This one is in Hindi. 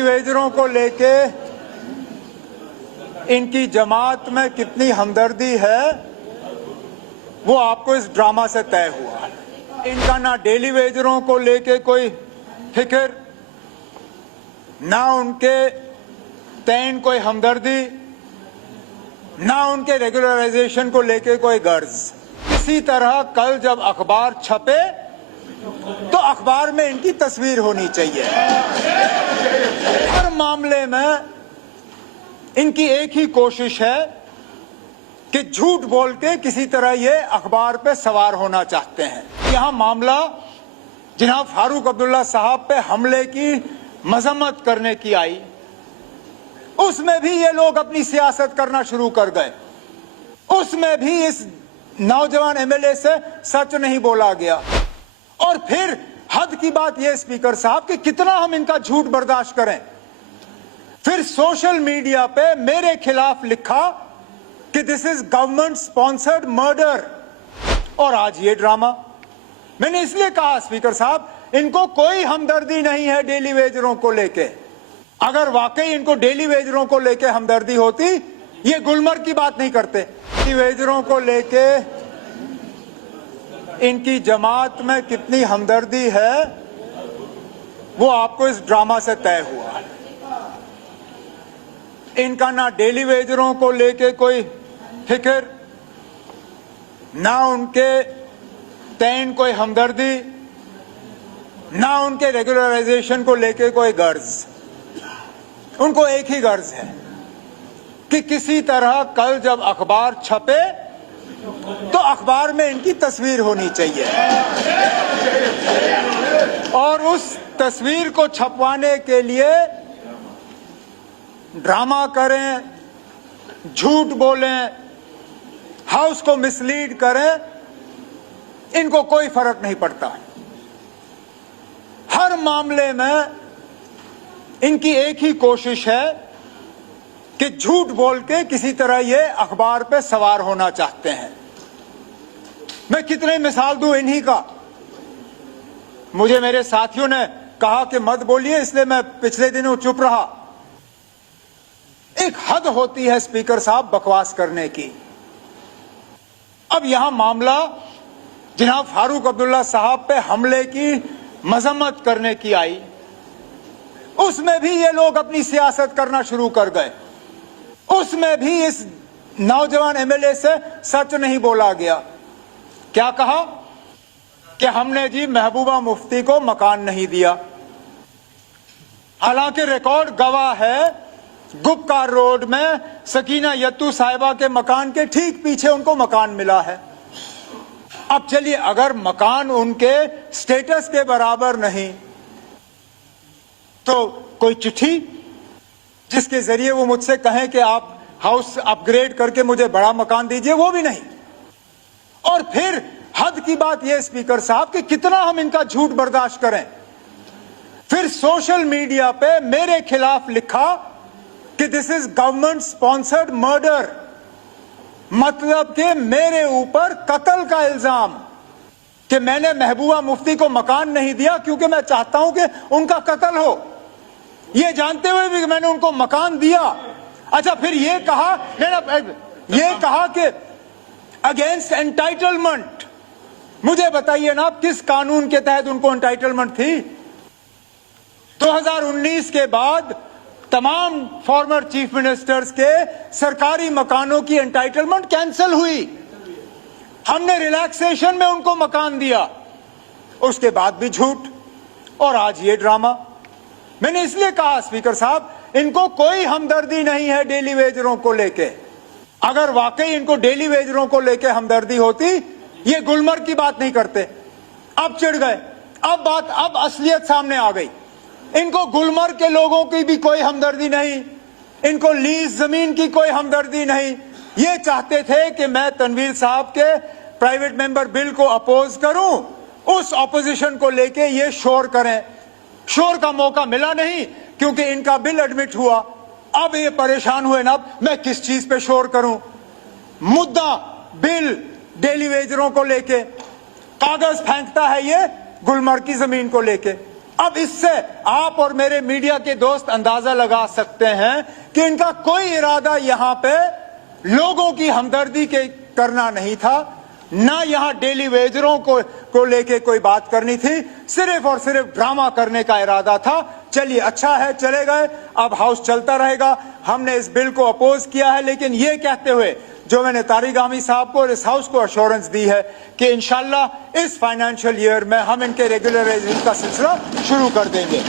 डेली वेजरों को लेके इनकी जमात में कितनी हमदर्दी है वो आपको इस ड्रामा से तय हुआ। इनका ना डेली वेजरों को लेके कोई फिक्र, ना उनके तैन कोई हमदर्दी, ना उनके रेगुलराइजेशन को लेके कोई गर्ज। इसी तरह कल जब अखबार छपे तो अखबार में इनकी तस्वीर होनी चाहिए। हर मामले में इनकी एक ही कोशिश है कि झूठ बोल के किसी तरह ये अखबार पे सवार होना चाहते हैं। यहां मामला जनाब फारूक अब्दुल्ला साहब पे हमले की मजम्मत करने की आई, उसमें भी ये लोग अपनी सियासत करना शुरू कर गए। उसमें भी इस नौजवान एमएलए से सच नहीं बोला गया। और फिर हद की बात यह स्पीकर साहब कि कितना हम इनका झूठ बर्दाश्त करें। फिर सोशल मीडिया पे मेरे खिलाफ लिखा कि this is government sponsored murder, और आज ये ड्रामा। मैंने इसलिए कहा स्पीकर साहब, इनको कोई हमदर्दी नहीं है डेली वेजरों को लेके। अगर वाकई इनको डेली वेजरों को लेके हमदर्दी होती, ये गुलमर्ग की बात नहीं करते। डेली वेजरों को लेके इनकी जमात में कितनी हमदर्दी है वो आपको इस ड्रामा से तय हुआ। इनका ना डेली वेजरों को लेके कोई फिक्र, ना उनके तैन कोई हमदर्दी, ना उनके रेगुलराइजेशन को लेके कोई गर्ज। उनको एक ही गर्ज है कि किसी तरह कल जब अखबार छपे तो अखबार में इनकी तस्वीर होनी चाहिए, और उस तस्वीर को छपवाने के लिए ड्रामा करें, झूठ बोलें, हाउस को मिसलीड करें, इनको कोई फर्क नहीं पड़ता। हर मामले में इनकी एक ही कोशिश है कि झूठ बोल के किसी तरह ये अखबार पे सवार होना चाहते हैं। मैं कितने मिसाल दूं इन्हीं का। मुझे मेरे साथियों ने कहा कि मत बोलिए, इसलिए मैं पिछले दिनों चुप रहा। एक हद होती है स्पीकर साहब बकवास करने की। अब यहां मामला जनाब फारूक अब्दुल्ला साहब पे हमले की मजम्मत करने की आई, उसमें भी ये लोग अपनी सियासत करना शुरू कर गए। उसमें भी इस नौजवान एमएलए से सच नहीं बोला गया। क्या कहा कि हमने जी महबूबा मुफ्ती को मकान नहीं दिया, हालांकि रिकॉर्ड गवाह है गुपकार रोड में सकीना यत्तू साहिबा के मकान के ठीक पीछे उनको मकान मिला है। अब चलिए, अगर मकान उनके स्टेटस के बराबर नहीं तो कोई चिट्ठी जिसके जरिए वो मुझसे कहें कि आप हाउस अपग्रेड करके मुझे बड़ा मकान दीजिए, वो भी नहीं। और फिर हद की बात यह स्पीकर साहब कि कितना हम इनका झूठ बर्दाश्त करें। फिर सोशल मीडिया पे मेरे खिलाफ लिखा कि this is government sponsored murder, मतलब कि मेरे ऊपर कत्ल का इल्जाम, कि मैंने महबूबा मुफ्ती को मकान नहीं दिया क्योंकि मैं चाहता हूं कि उनका कत्ल हो, ये जानते हुए भी मैंने उनको मकान दिया। अच्छा, फिर ये कहा कि अगेंस्ट एंटाइटलमेंट। मुझे बताइए ना, आप किस कानून के तहत उनको एंटाइटलमेंट थी? 2019 के बाद तमाम फॉर्मर चीफ मिनिस्टर्स के सरकारी मकानों की एंटाइटलमेंट कैंसिल हुई। हमने रिलैक्सेशन में उनको मकान दिया, उसके बाद भी झूठ, और आज ये ड्रामा। मैंने इसलिए कहा स्पीकर साहब, इनको कोई हमदर्दी नहीं है डेली वेजरों को लेके। अगर वाकई इनको डेली वेजरों को लेके हमदर्दी होती, ये गुलमर्ग की बात नहीं करते। अब चिढ़ गए, अब असलियत सामने आ गई। इनको गुलमर्ग के लोगों की भी कोई हमदर्दी नहीं, इनको लीज जमीन की कोई हमदर्दी नहीं। ये चाहते थे कि मैं तनवीर साहब के प्राइवेट मेंबर बिल को अपोज करूं, उस ऑपोजिशन को लेके ये शोर करें। शोर का मौका मिला नहीं क्योंकि इनका बिल एडमिट हुआ। अब ये परेशान हुए ना, मैं किस चीज पे शोर करूं। मुद्दा बिल डेली वेजरों को लेके, कागज फेंकता है ये गुलमर्ग की जमीन को लेके। अब इससे आप और मेरे मीडिया के दोस्त अंदाजा लगा सकते हैं कि इनका कोई इरादा यहां पे लोगों की हमदर्दी के करना नहीं था, ना यहां डेली वेजरों को लेके कोई बात करनी थी, सिर्फ और सिर्फ ड्रामा करने का इरादा था। चलिए अच्छा है, चले गए, अब हाउस चलता रहेगा। हमने इस बिल को अपोज किया है, लेकिन ये कहते हुए जो मैंने तारिक आमी साहब को और इस हाउस को अश्योरेंस दी है कि इंशाल्लाह इस फाइनेंशियल ईयर में हम इनके रेगुलराइजेशन का सिलसिला शुरू कर देंगे।